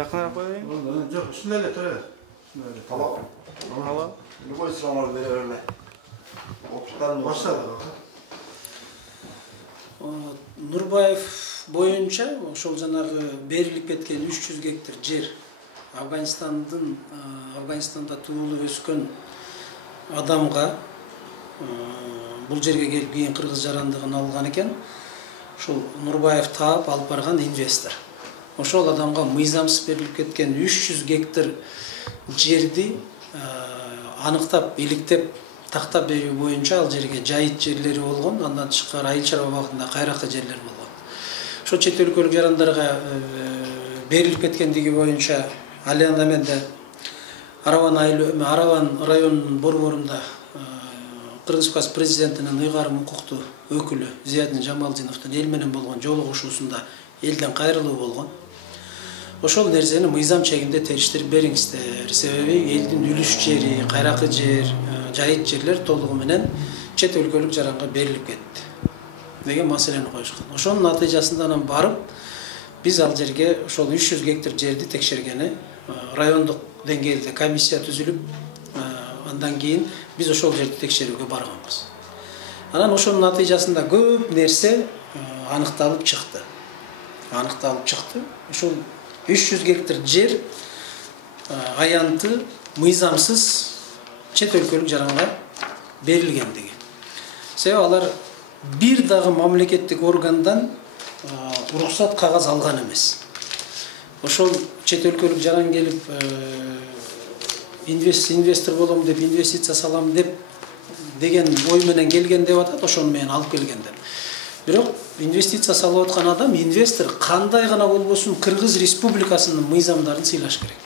Жақынырақ қояйын. Жоқ, үстінде эле тұр. Ала. Любой сұрамар бере берме. Опыттарын Баштады. Нурбаев боюнча ошол жанагы берилип кеткен 300 гектар жер Афганистанда туулуп өскөн адамга бул жерге келип кийин кыргыз жарандыгын алган экен. Ошол Нурбаев таап алып барган инвестор. Ошол адамга мыйзамсыз берилип кеткен 300 гектар жерди аныктап, иликтеп, тактап берүү боюнча ал жерге жайыт жерлери болгон, андан тышкары айыл чарба убагында кайракы жерлер болгон. Ошо чет өлкөлүк жарандарга берилип кеткендиги боюнча Алиянаменде Араван районунун борборунда Кыргыз Республикасы президентинин ыйгарым укуктуу өкүлү Зиядин Жамалдиновдун эл менен болгон жолугушуусунда элден кайрылуу болгон. Ошол нерсени мыйзам чегинде териштирип бериңиздер. Себеби элдин үлүш жери, кайракы жер, жайыт жерлер толугу менен чет өлкөлүк жаранга берилип кетти деген маселени коюшкан. Ошонун натыйжасында анан барып биз ал жерге ошол 300 гектар жерди текшергени, райондук деңгээлде комиссия түзүлүп, андан кийин биз ошол жерди текшерүүгө барганбыз. Анан ошонун натыйжасында көп нерсе аныкталып чыкты. Ошол 300 гектар жер аянты мыйзамсыз чет өлкөлүк жаранга берилгендиги. Себеби алар бир дагы мамлекеттик органдан уруксат кагаз алган эмес. Ошол чет өлкөлүк жаран келип инвестор болом деп, инвестиция салам деп деген ой менен келген деп атат, ошону менен алып келген деп. Бирок инвестиция салып аткан адам, инвестор кандай гана болбосун Кыргыз Республикасынын мыйзамдарын сыйлаш керек.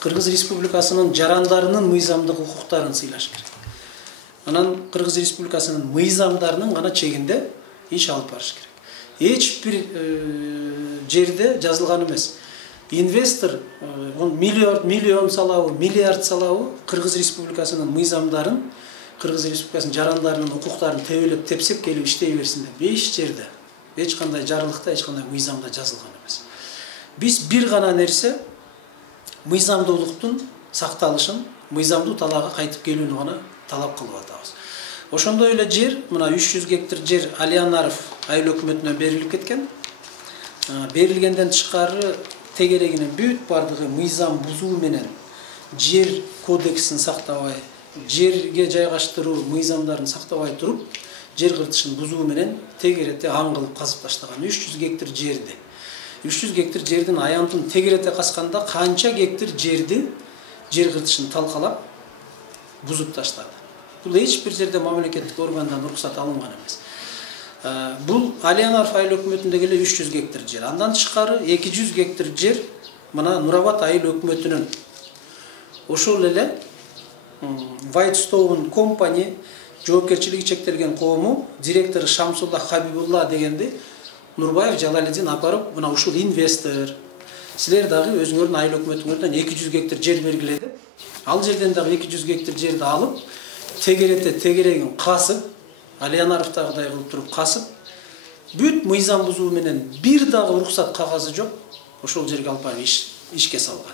Кыргыз Республикасынын жарандарынын мыйзамдык укуктарын сыйлаш керек. Анан Кыргыз Республикасынын мыйзамдарынын гана чегинде иш алып барыш керек. Эч бир жерде жазылган эмес. Инвестор миллион салабы, миллиард салабы Кыргыз Республикасынын мыйзамдарын, Кыргыз Республикасынын жарандарынын укуктарын тебелеп тепсеп келип иштей берсин деп. Эч жерде, эч кандай жарлыкта, эч кандай мыйзамда жазылган эмес. Биз бир гана нерсе мыйзамдуулуктун сакталышын, мыйзамдуу талаага кайтып келүүнү гана талап кылып атабыз. Ошондой эле жер, мына 300 гектар жер Алиянаров айыл өкмөтүнө берилип кеткен. Берилгенден тышкары тегерегинин бүт бардыгы мыйзам бузуу менен жер кодексин сактабай, жерге жайгаштыруу мыйзамдарын сактабай туруп, жер кыртышын бузуу менен тегерете аң кылып казып таштаган 300 гектар жерди. 300 гектар жердин аянтын тегерете касканда канча гектар жерди жер кыртышын талкалап бузуп таштады. Бул эч бир жерде мамлекеттик органдан уруксат алынган эмес. Бул Алиянаров айыл өкмөтүндөгү эле 300 гектар жер. Андан тышкары 200 гектар жер мына Нурабад айыл өкмөтүнүн ошол эле Whitestone Company жоопкерчилиги чектелген коому директору Шамсулла Хабибулла дегенди Нурбаев Жалалидин апарып, мына ушул инвестор, силер дагы өзүңөрдүн айыл өкмөтүңөрдөн 200 гектар жер бергиле деп, ал жерден дагы 200 гектар жерди алып, тегерегин касып, Алиянаровдагыдай кылып туруп касып, бүт мыйзам бузуу менен бир дагы уруксат кагазы жок, ошол жерге алып барып ишке салган.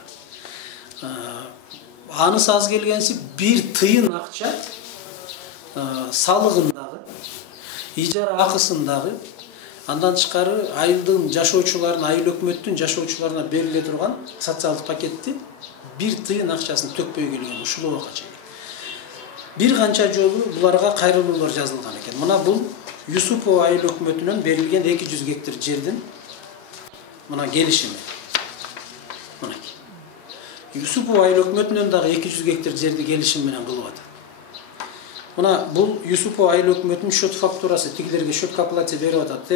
Анысы аз келгенси бир тыйын акча салыгындагы, ижара акысындагы, андан тышкары айылдын жашоочуларына, айыл өкмөттүн жашоочуларына бериле турган социалдык пакетти бир тыйын акчасын төкпөй келген ушул убакка чейин. Бир канча жолу буларга кайрылуулар жазылган экен. Мына бул Юсупов айыл өкмөтүнөн берилген 200 гектар жердин мына келишими. Мына Юсупов айыл өкмөтүнөн дагы 200 гектар жерди келишим менен кылып атат. Мына бул Юсупов айыл өкмөтүнүн счет фактурасы, тигилерге счет оплата берип атат.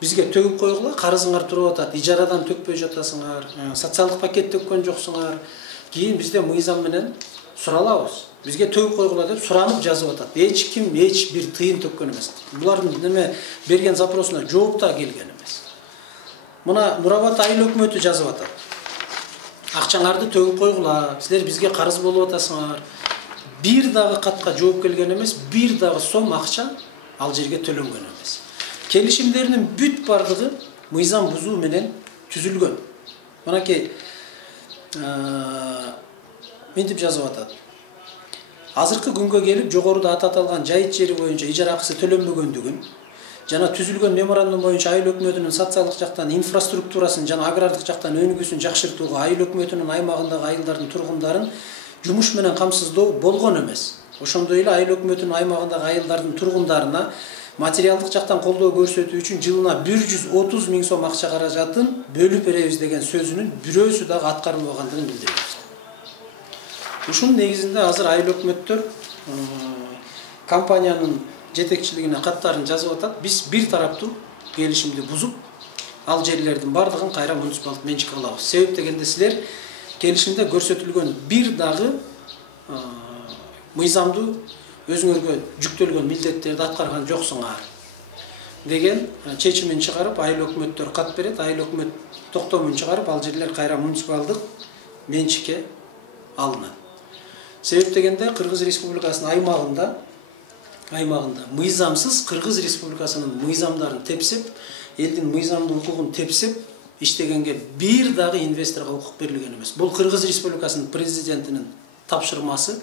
Бизге төгүп койгула, карызыңар туруп атат, ижарадан төкпөй жатасыңар, социалдык пакет төккөн жоксуңар. Кийин бизде мыйзам менен суралабыз. Бизге төгүп койгула деп суранып жазып атат. Эч ким эч бир тыйын төккөн эмес. Булардын неме берген запросуна жооп да келген эмес. Мына Нурабад айыл өкмөтү жазып атат. Акчаңарды төгүп койгула, силер бизге карыз болуп атасыңар. Бир дагы катка жооп келген эмес, бир дагы сом акча ал жерге төлөнгөн эмес. Келишимдеринин бүт бардыгы мыйзам бузуу менен түзүлгөн. Мынакей мынтип жазып атат. Азыркы күнгө келип жогоруда аталган жайыт жери боюнча ижара акысы төлөнбөгөндүгүн жана түзүлгөн меморандум боюнча айыл өкмөтүнүн социалдык жактан инфраструктурасын жана агрардык жактан өнүгүүсүн жакшыртууга айыл өкмөтүнүн аймагындагы айылдардын тургундарын жумуш менен камсыздоо болгон эмес. Ошондой эле айыл өкмөтүнүн аймагындагы айылдардын тургундарына материалдык жактан колдоо көрсөтүү үчүн жылына 130 миң сом акча каражатын бөлүп беребиз деген сөзүнүн бирөөсү дагы аткарылбагандыгын билдиребиз. Ушунун негизинде азыр айыл өкмөттөр компаниянын жетекчилигине каттарын жазып атат. Биз бир тараптуу келишимди бузуп, ал жерлердин бардыгын кайра муниципалдык менчикке алабыз. Себеп дегенде силер келишимде көрсөтүлгөн бир дагы мыйзамдуу өзүңөргө жүктөлгөн милдеттерди аткарган жоксуңар деген чечимин чыгарып, айыл өкмөттөр кат берет, айыл өкмөт токтомун чыгарып, ал жерлер кайра муниципалдык менчикке алынат. Себеп дегенде Кыргыз Республикасынын аймагында мыйзамсыз Кыргыз Республикасынын мыйзамдарын тепсеп, элдин мыйзамдуу укугун тепсеп иштегенге бир дагы инвесторго укук берилген эмес. Бул Кыргыз Республикасынын президентинин тапшырмасы,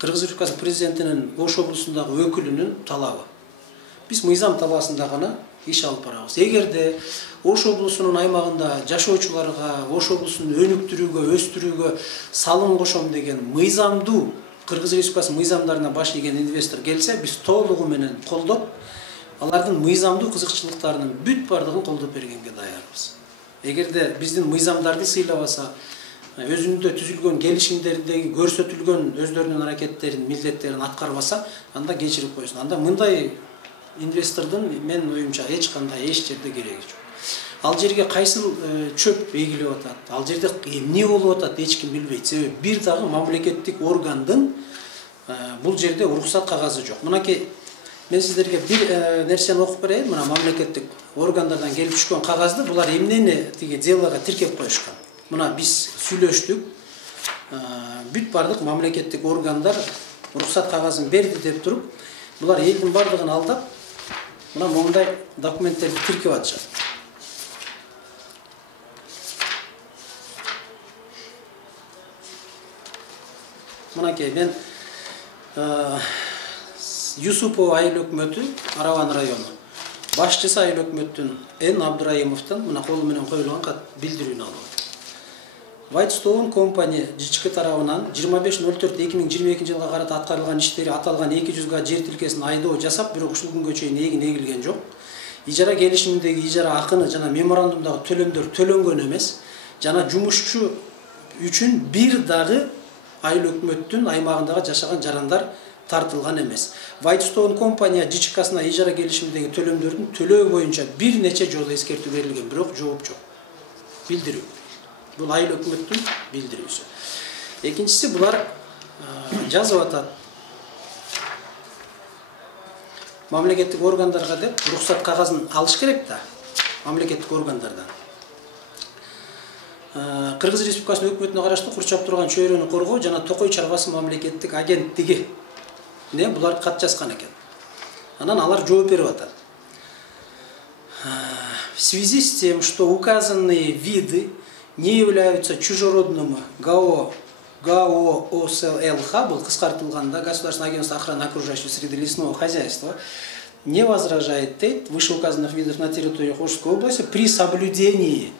Кыргыз Республикасынын президентинин Ош облусундагы өкүлүнүн талабы. Биз мыйзам талаасында гана иш алып барабыз. Эгерде Ош облусунун аймагында жашоочуларга, Ош облусун өнүктүрүүгө, өстүрүүгө салым кошом деген мыйзамдуу Кыргыз Республикасынын мыйзамдарына баш ийген инвестор келсе, биз толугу менен колдоп, алардын мыйзамдуу кызыкчылыктарынын бүт бардыгын колдоп бергенге даярбыз. Эгерде биздин мыйзамдарды сыйлабаса, өзүндө түзүлгөн келишимдердеги көрсөтүлгөн өздөрүнүн аракеттерин, милдеттерин аткарбаса, анда кечирип койсун. Анда мындай инвестордун менин оюмча эч жерде кереги жок. Ал жерге кайсыл чөп эгилип атат, ал жерде эмне болуп атат эч ким билбейт. Себеби бир дагы мамлекеттик органдын бул жерде уруксат кагазы жок. Мынакей мен сиздерге бир нерсени окуп берейин. Мына мамлекеттик органдардан келип түшкөн кагазды булар эмнени тиги делага тиркеп коюшкан. Мына биз сүйлөштүк. Бүт бардык мамлекеттик органдар уруксат кагазын берди деп туруп, булар элдин бардыгын алдап, мына мондай документтерди тиркеп атышат. Мынакей мен Юсупов айыл өкмөтү Араван району башчысы айыл өкмөттүн Н. Абдыраимовдун мына колу менен коюлган кат билдирүүнү алып. Whitestone компания ЖЧК тарабынан 25.04.2022 жылга карата аткарылган иштери аталган 200 га жер тилкесин айдоо жасап, бирок ушул күнгө чейин эгилген жок. Ижара келишиминдеги ижара акыны жана меморандумдагы төлөмдөр төлөнгөн эмес, жана жумушчу үчүн бир дагы айыл өкмөттүн аймагындагы жашаган жарандар тартылган эмес. Whitestone компания ЖЧКсына ижара келишиминдеги төлөмдөрдүн төлөө боюнча бир нече жолу эскертүү берилген, бирок жооп жок. Билдирүү. Бул айыл өкмөттүн билдирүүсү. Экинчиси, булар жазып атат. Мамлекеттик органдарга деп уруксат кагазын алыш керек да, мамлекеттик органдардан. Кыргыз Республикасынын өкмөтүнө караштуу курчап турган чөйрөнү коргоо жана Токой чарбасы мамлекеттик агенттиги булар кат жазган экен. Анан алар жооп берип атат. В связи с тем, что указанные виды не являются чужеродными ГАО ОСЛХ, был кыскартылганда Государственное агентство охраны окружающей среды лесного хозяйства, не возражает ТЭТ вышеуказанных видов на территории Ошской области при соблюдении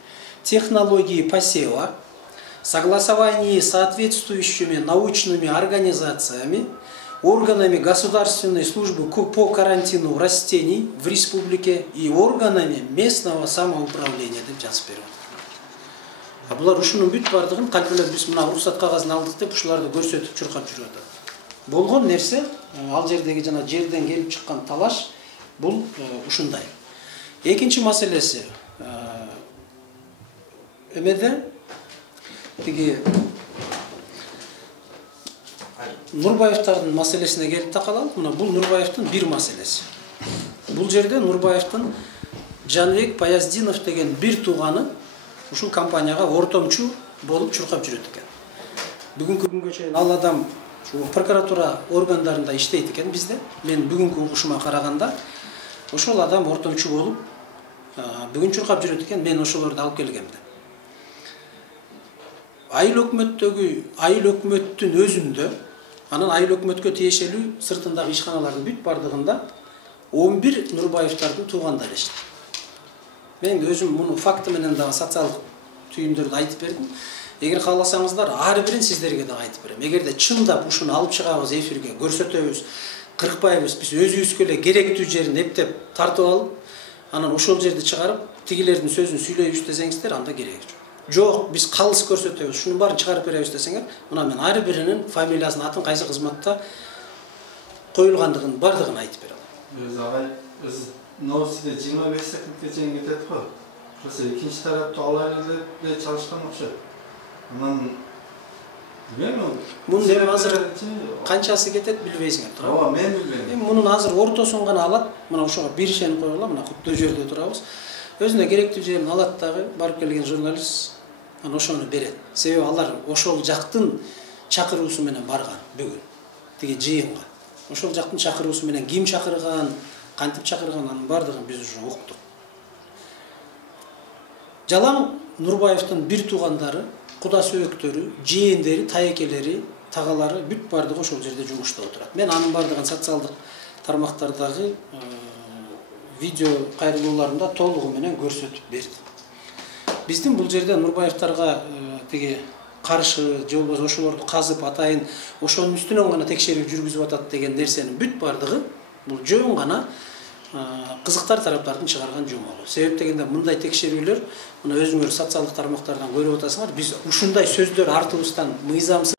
технологии посева, согласовании с соответствующими научными организациями, органами Государственной службы по карантину растений в республике и органами местного самоуправления деп жазып берип. Булар ушунун бүт бардыгын калпелеп биз мына уруксат кагазын алдык деп ушуларды көрсөтүп чуркап жүрүп атат. Болгон нерсе, ал жердеги жана жерден келип чыккан талаш бул ушундай. Экинчи маселеси эмеде тиги Нурбаевтардын маселесине келип такалалык. Мына бул Нурбаевдин бир маселеси. Бул жерде Нурбаевдин Жанбек Паяздинов деген бир тууганы ушул компанияга ортомчу болуп чуркап жүрөт экен. Бүгүнкү күнгө чейин ал адам прокуратура органдарында иштейт экен бизде. Мен бүгүнкү угушума караганда ошол адам ортомчу болуп бүгүн чуркап жүрөт экен. Мен ошолорду алып келгем. айыл өкмөттүн өзүндө, анан айыл өкмөткө тиешелүү сыртындагы ишканалардын бүт бардыгында 11 Нурбаевдардын туугандары иштейт. Мен өзүм муну факты менен дагы социалдык түйүндөрдү айтып бердим. Эгер кааласаңыздар, ар бирин сиздерге дагы айтып берем. Эгерде чындап ушуну алып чыгабыз эфирге, көрсөтөбүз, кыркпайбыз, биз өзүбүзгө эле керектүү жерин эптеп тартып алып, анан ошол жерди чыгарып, тигилердин сөзүн сүйлөйбүз десеңиздер, анда кереги жок. Жок, биз калыс көрсөтөбүз, шунун баарын чыгарып беребиз десеңер, мына мен ар биринин фамилиясын, атын, кайсы кызматта коюлгандыгын бардыгын айтып бере алам. Өз агай, өз новостиде 25 секундке чейин кетет го. Ошо экинчи тарапты алайлы деп чалышкан окшойт. Анан мунун эми азыр канчасы кетет билбейсиңер, туура? Ооба, мен билбейм. Эми мунун азыр ортосун гана алат, мына ошого биришени коелу, мына куттуу жерде турабыз. Өзүнө керектүү жерин алат дагы, барып келген журналист анан ошону берет. Себеби алар ошол жактын чакыруусу менен барган бүгүн тиги жыйынга. Ошол жактын чакыруусу менен ким чакырган, кантип чакырган, анын бардыгын биз уже уктук. Жалаң Нурбаевдин бир туугандары, куда сөөктөрү, жээндери, таекелери, тагалары бүт бардыгы ошол жерде жумуштап отурат. Мен анын бардыгын социалдык тармактардагы видео кайрылууларында толугу менен көрсөтүп бердим. Биздин бул жерде Нурбаевдарга тиги каршы, же болбосо ошолорду казып атайын, ошонун үстүнөн гана текшерүү жүргүзүп атат деген нерсенин бүт бардыгы бул жөн гана кызыктар тараптардын чыгарган жумолу. Себеп дегенде мындай текшерүүлөр, мына өзүңөр социалдык тармактардан көрүп атасыңар, биз ушундай сөздөр артыбыздан мыйзамсыз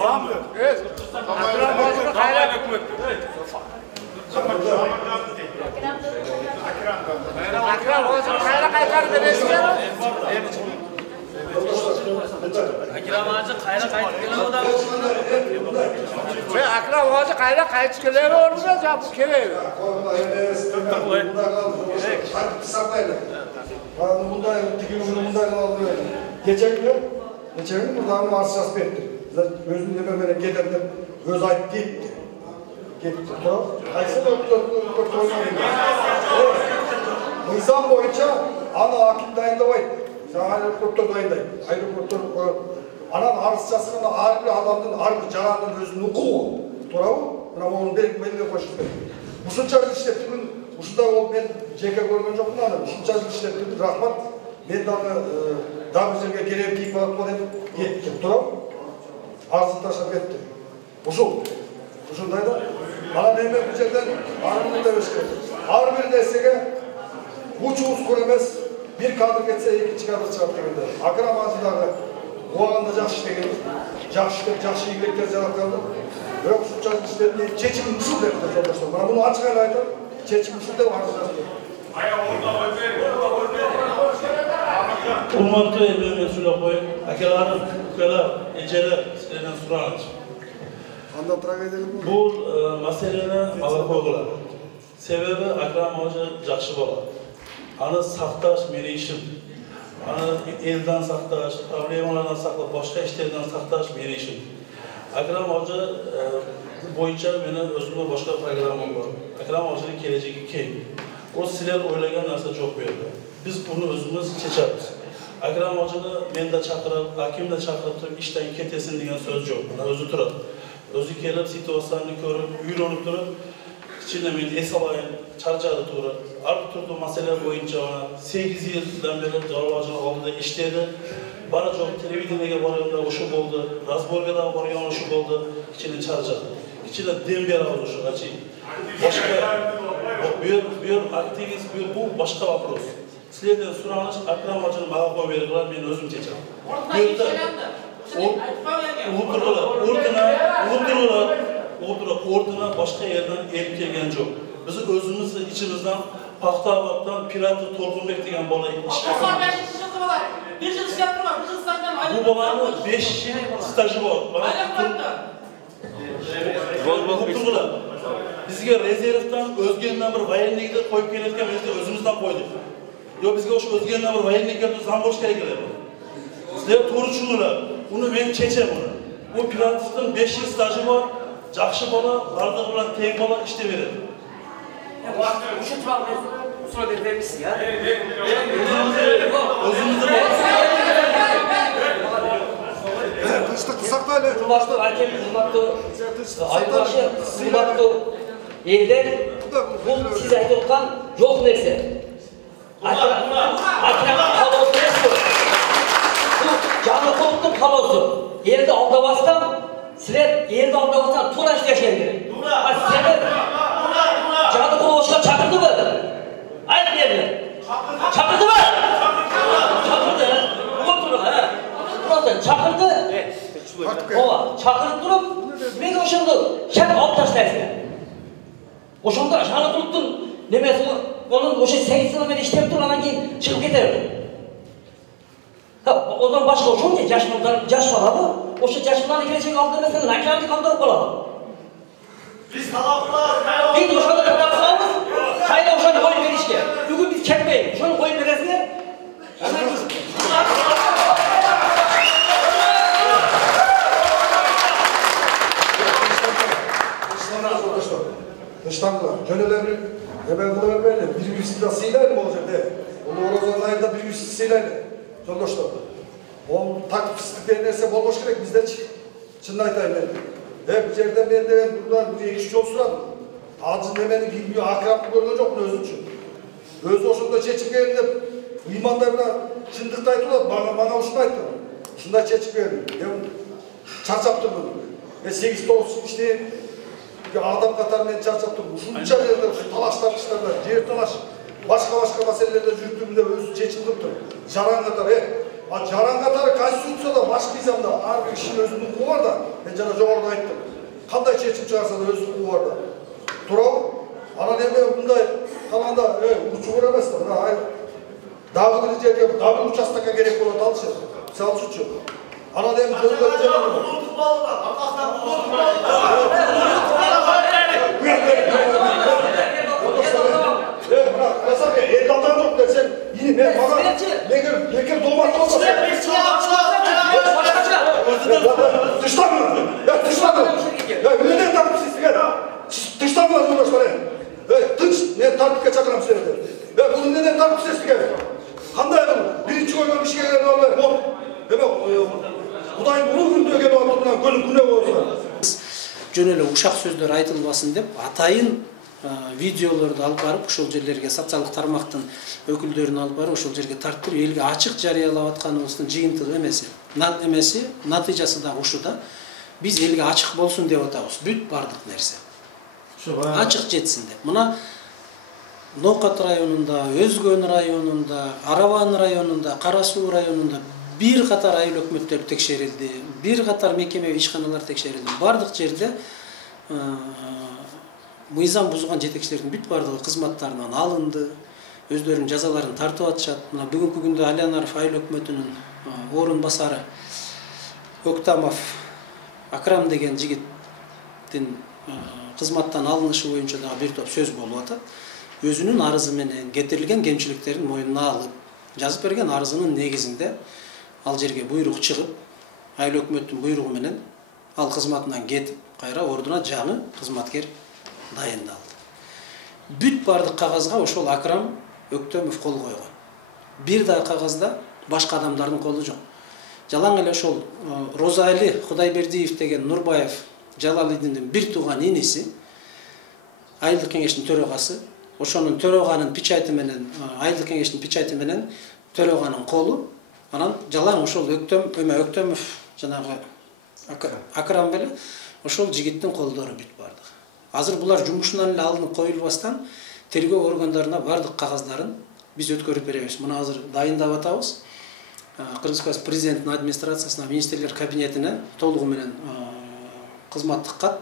Akram Hacı kayra kayıt geliyor da. Akram Hacı kayra kayıt geliyor orada yapıp geliyor. Geçen gün buradan vasıfsız etti. Gözünü dememene giderdim, göz ayıp gitti. Gitti. Kaysa da Nizam boyunca ana hakim dayındamaydı. Ayrı kurtlar dayındayım. Ayrı kurtlar anan arızcasına ağır bir adamın ağır bir cananın özünü okuğu. Doğru mu? Ama onu belirle koştum. Usunçacılık işlettiğimin, usunda ol ben JK görmen yok mu adam? Usunçacılık işlettiğimin rahmat. Ben daha bizlerge gereği deyip alıp gitti. Doğru mu? Arzı taşıp gitti. Usundaydı. Bana Mehmet Gücel'den anımını da öşkedi. Ağır bir desteğe uçuğuz kuremez. Bir kadın geçse ikinci kadın çıkarttı bende. Akram Hacı'дағы оғанда жақсы деген, жақсы игіліктер жаратқанды. Бірақ ұсыншалық істерінде чечімін ұшыл деп жолдаштар. Мына бұны ашық әлі айтып, чечімін ұшыл деп арыз жазды. Urmatlı Mehmet Sülakoy, akalarım, ukalar, eceler, sizlerden soranız. Anda tragediya bu. Bu meseleni alıp koydular. Sebebi Akram Hoca жақсы bola. Anı saktaş, meni işim. Anı elden saktaş, problemalardan saktaş, başka işlerden saktaş, meni işim. Akram Hoca boyunca benim özümde başka programım var. Akram Hoca'nın geleceği key. O sizler oylayan narsa çok büyük. Biz bunu özümüz seçeriz. Akram Hoca'nı ben de çakırıp, hakim de çakırıp, işten ketesin diyen söz yok. Buna özü durar. Özü gelip, situasyonunu görüp, üyür olup durup, içinde ben es alayım, çarcadı tuğru. Artık turduğu mesele boyunca ona 8 yıldan beri Cavabacı'nın aldığı işleri bana çok televizyonda varıyorum da uşuk oldu, Razborga'da varıyorum uşuk oldu, içine çarcadı. İçinde dember ağız uşuk açı. Başka, bir aktivist, bu başka vapros. Sizlerden soranış, Akram Hoca'nın bana koy verirler, ben özüm çekeceğim. Bir de, orduna başka yerden elip gelgen çok. Biz özümüz içimizden Paxtavat'tan Piratı Tolgunbek degen bola işledim. Bu bolanın 5 stajı var. Bana bizge rezervdan özgeninden bir vayenlikte koyup gelirken biz de özümüzden koyduk. Yo bizge oş özgeninden bir vayenlikte zamboş gerekler. Sizler toru çuğular. Bunu ben çeçem onu. Bu Pirat'ın 5 yıl stajı var. Жақшы bola, bardak olan tek bola işte verir. Uşu tural usura vermişsin ya. Özümüzde сактайлы. Урматтуу акем, урматтуу айылбашы, урматтуу элдер, бул сиз айтып аткан жок нерсе. Акрам калоосу эмес бул. Бул Жаныкуловдун калоосу. Элди алдабастан, силер элди алдабастан туура иштешиңер керек. Силер Жаныкуловго чакырдыбы? Айт берди. Чакырдыбы? Чакырды. Чакырды. Ооба, чакырып туруп, мен ошондо шак алып таштайсың. Ошондо Жаныкуловдун немеси, онун ошо секциясы менен иштеп туруп, анан кийин чыгып кетер. Одан башка ошончо жаш балабы, ошо жаш баланын келечеги алды эмес, накамды калдырып калат. Биз талаптар, биз ошондо талаптарбыз, кайда ошону коюп беришке. Бүгүн биз кетпейбиз, ошону коюп бересиңер. Dıştandılar. Jönelerini hemen kılıvermeyle birbirisi de sıylaydı o жерде. Onu Orazan ayında birbirisi sıylaydı. Жолдоштор. Ол тактиксіздік нәрсе болмаш керек бізде. Шынын айтайын мен. Bu жерде мен деген бұлар бір екі жол сұрадым. Азы неменің кейбір ақырапты көрген жоқпын өзі үшін. Өзі ошында шешіп келін деп, имандай бір шындықты айтылады, маған ушunu айтты. Ушундай шешіп келін. Чарчап тұрмын. 8-9 іштейін. Адам қатарымен чарчап тұрмын. Ушунча жерде талаш-тартыштарда, жер талаш, башка маселелерде жүрдүгүндө өзү чечим кылып тур. Жаран катары, жаран катары конституцияда, башкы мыйзамда ар бир кишинин өзүнүн укугу бар да. Мен жана жогоруда айттым. Кандай чечим чыгарса да өзүнүн укугу бар да. Туурабы? Анан эми мындай калганда, учур эмес да, мына дагы бир жерге, дагы бир участокко керек болот алчы. Мисалы анан эми жөндөп Bekir dolmak olsa dışlanma. Ya dışlanma. Ya neden tartışsız ya? Dışlanma arkadaşlar. Dış ne tartışka çakıram size. Ya bunu neden tartışsız ya? Kanday bunu. Birinci koyma bir şey geldi olay. Bol. Demek Kudayın bunu gündüğü geldi olmadan gönül güne olsa. Жөн эле ушак сөздөр айтылбасын деп атайын видеолорду алып барып ошол жерлерге социалдык тармактын өкүлдөрүн алып барып ошол жерге тартып элге ачык жарыялап атканыбыздын жыйынтыгы эмеси натыйжасы дагы ушу да. Биз элге ачык болсун деп атабыз. Бүт бардык нерсе ачык жетсин деп. Мына Ноокат районунда, Өзгөн районунда, Арабан районунда, Кара Суу районунда bir катар айыл өкмөттөр текшерилди, bir катар мекеме ишканалар текшерилди. Бардык жерде мыйзам бузган жетекчилердин бүт бардыгы кызматтарынан алынды, өздөрүнүн жазаларын тартып атышат. Мына бүгүнкү күндө Алянаров айыл өкмөтүнүн орун басары Өктамов Акрам деген жигиттин кызматтан алынышы боюнча дагы бир топ сөз болуп атат. Өзүнүн арызы менен кетирилген кемчиликтерин мойнуна алып, жазып берген арызынын негизинде ал жерге буйрук чыгып, айыл өкмөттүн буйругу менен ал кызматынан кетип, кайра ордуна жаңы кызматкер дайындалды. Бүт бардык кагазга ошол Акрам Өктөмов кол койгон. Бир да кагазда башка адамдардын колу жок. Жалаң эле ошол Розали Кудайбердиев деген Нурбаев Жалалидиндин бир тууган иниси, айылдык кеңештин төрөгасы, ошонун төрөганын печати менен, айылдык кеңештин печати менен төрөганын колу, анан жалаң ошол Өктөмов жанагы Акрам беле ошол жигиттин колдору бүт бардык. Азыр булар жумушунан эле алынып коюлбастан тергөө органдарына бардык кагаздарын биз өткөрүп беребиз. Муну азыр дайындап атабыз. Кыргыз президенттин администрациясына, министрлер кабинетине толугу менен кызматтык кат,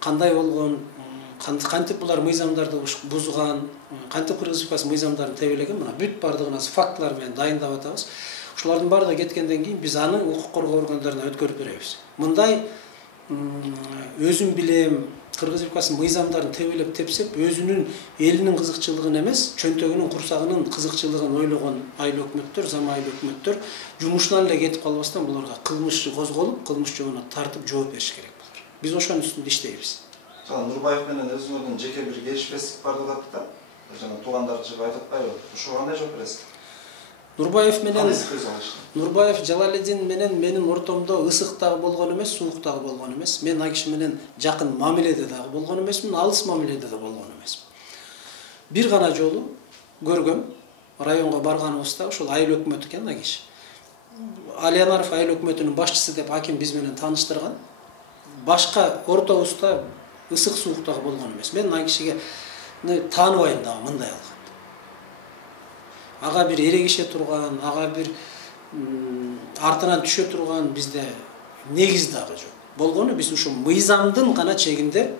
кандай болгон, кантип булар мыйзамдарды бузган, кантип Кыргыз мыйзамдарын тебелеген, мына бүт бардыгын фактылар менен дайындап атабыз. Ушулардын баардыгы кеткенден кийин биз аны укук коргоо органдарына өткөрүп беребиз. Мындай өзүм билем, Кыргыз Республикасынын мыйзамдарын тебелеп тепсеп, өзүнүн элинин кызыкчылыгын эмес, чөнтөгүнүн курсагынын кызыкчылыгын ойлогон айыл өкмөттөр, зам айыл өкмөттөр жумушунан эле кетип калбастан буларга кылмыш козголуп, кылмыш жолуна тартып жооп бериш керек булар. Биз ошонун үстүндө иштейбиз. Нурбаев менен өзүңөрдүн жеке бир келишпестик бардыгы атты да. Жана туугандар чыгып айтып атпайбы? Ушуга кандай жооп бересиз? Нурбаев менен Кайсы көз алышты? Нурбаев Жалалидин менен менин ортомдо ысык дагы болгон эмес, суук дагы болгон эмес. Мен ал киши менен жакын мамиледе дагы болгон эмесмин, алыс мамиледе да болгон эмесмин. Бир гана жолу көргөм, районго барганыбызда ошол айыл өкмөтү экен ал киши. Алиянаров айыл өкмөтүнүн башчысы деп аким биз менен тааныштырган. Башка ортобузда ысык суук дагы болгон эмес. Мен ал кишиге тааныбайм дагы мындай алганда. Ага бир эрегише турган, ага бир артынан түшө турган бизде негиз дагы жок. Болгону биз ушул мыйзамдын гана чегинде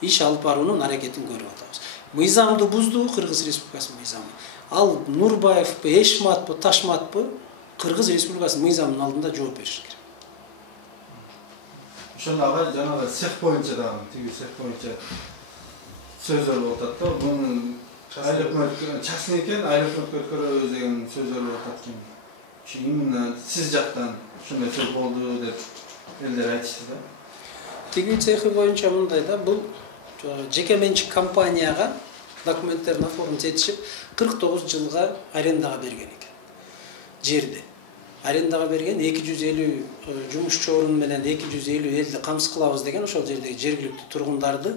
иш алып баруунун аракетин көрүп атабыз. Мыйзамды бузду Кыргыз Республикасынын мыйзамы. Ал Нурбаевпы, Эшматпы, Ташматпы Кыргыз Республикасынын мыйзамынын алдында жооп бериш керек. Ошондо жанагы цех боюнча дагы тиги цех боюнча сөздөр болуп атат да. Мунун айыл өкмөт частный экен, айыл өкмөткө өткөрөбүз деген сөздөр болуп атат экен. Şu именно siz жактан ушундай сөз болду деп элдер айтышты да. Тигүү цехи боюнча мындай да, бул жеке менчик компанияга документтерин оформить этишип 49 жылга арендага берген экен. Жерди. Арендага берген 250 жумушчу орун менен 250 элди камсыз кылабыз деген ошол жердеги жергиликтүү тургундарды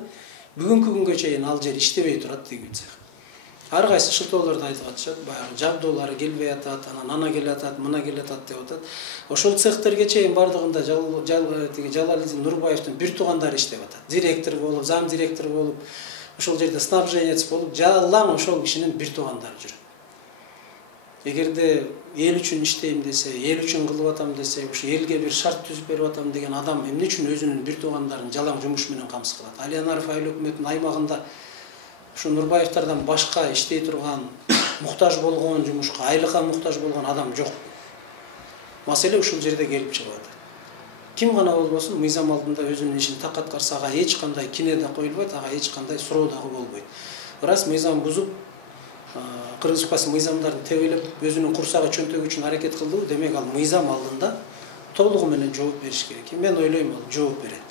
бүгүнкү күнгө чейин ал жер иштебей турат тигүү цех. Ар кайсы шылтоолорду айтып атышат, баягы жабдуулары келбей атат, анан ана келе атат, мына келе атат деп атат. Ошол цехтерге чейин бардыгында Жалалидин Нурбаевдин бир туугандары иштеп атат. Директор болуп, зам директор болуп, ошол жерде снабженец болуп, жалаң ошол кишинин бир туугандары жүрөт. Эгерде эл үчүн иштейм десе, эл үчүн кылып атам десе, ушу элге бир шарт түзүп берип атам деген адам эмне үчүн өзүнүн бир туугандарын жалаң жумуш менен камсыз кылат? Алиянаров айыл өкмөтүнүн аймагында şu Нурбаевтардан башка иштей турган, муктаж болгон жумушка, айлыкка муктаж болгон адам жок. Маселе ушул жерде келип чыгып атат. Ким гана болбосун мыйзам алдында өзүнүн ишин так аткарса, ага эч кандай кине да коюлбайт, ага эч кандай суроо дагы болбойт. Раз мыйзам бузуп, Кыргыз Республикасынын мыйзамдарын тебелеп, өзүнүн курсагы чөнтөгү үчүн аракет кылды, демек ал мыйзам алдында толугу менен жооп бериш керек. Мен ойлойм ал жооп берет.